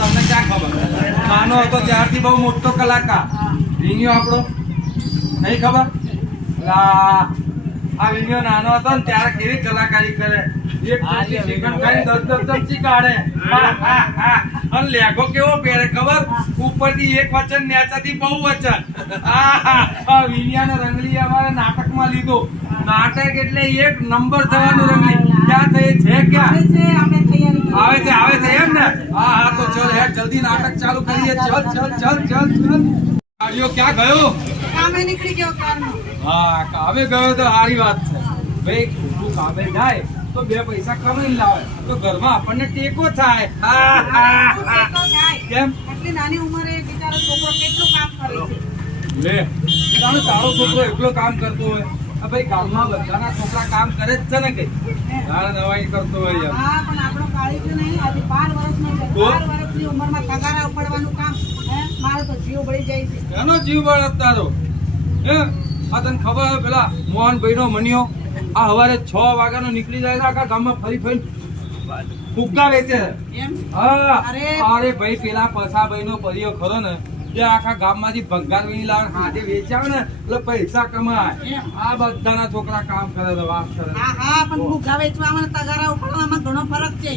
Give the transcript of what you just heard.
તમને ક્યાં ખબર? નાનો હતો ત્યારથી બહુ મોટો કલાકાર વિનિયો આપણો નહીં ખબર? આ વિનિયો નાનો હતો ને ત્યારે કેવી કલાકારી કરે, એક ચિકન ખાઈને 10 ચમચી કાઢે અને લેગો કેવો પહેરે ખબર? ઉપરથી એક વચન નેચાથી બહુ વચન. આ વિનિયાનો રંગલી અમારે નાટકમાં લીધો. નાટક એટલે એક નંબર થવાનું રંગલી. ક્યાં થઈ છે? ક્યાં આવે છે એમ ને? હા તો ચલ યાર જલ્દી નાટક ચાલુ કરીએ. ચલ ગાડીઓ ક્યાં ગયો? કામે નીકળી ગયો કારનો. હા કામે ગયો તો સારી વાત છે ભાઈ. તું કામે જાય તો 2 પૈસા કમાઈને લાવે તો ઘરમાં આપણને ટેકો થાય. કેમ? આટલી નાની ઉંમરે બિચારો છોકરો કેટલું કામ કરે છે. લે તારો છોકરો એકલો કામ કરતો હોય? ભાઈ ગામમાં બધાના છોકરા કામ કરે જ છે ને કઈ નવાઈ કરતો હોય યાર. હા પણ આપણો કાળી છે નહીં, આજે 12 વર્ષનો છે. 12 વર્ષની ઉંમરમાં તગારા ઉપાડવાનું કામ. મારો તો જીવ બળી જાય છે. એનો જીવ બળે તારો? હે આ તને ખબર હોય પેલા મોહનભાઈ નો મનિયો આ સવારે 6 વાગ્યાનો નીકળી જાય છે આખા ગામમાં ફરી ફુગ્ગા વેચે. હા અરે ભાઈ પેલા પસાભાઈ નો પરિયો ખરો ને જે આખા ગામમાંથી ભંગાર વીણી લાવે હાથે વેચાવે ને એટલે પૈસા કમાય. આ બધાના છોકરા કામ કરે વાત કરે. હા પણ ફુગ્ગા વેચવામાં તગારા ઉપાડવામાં ઘણો ફરક છે.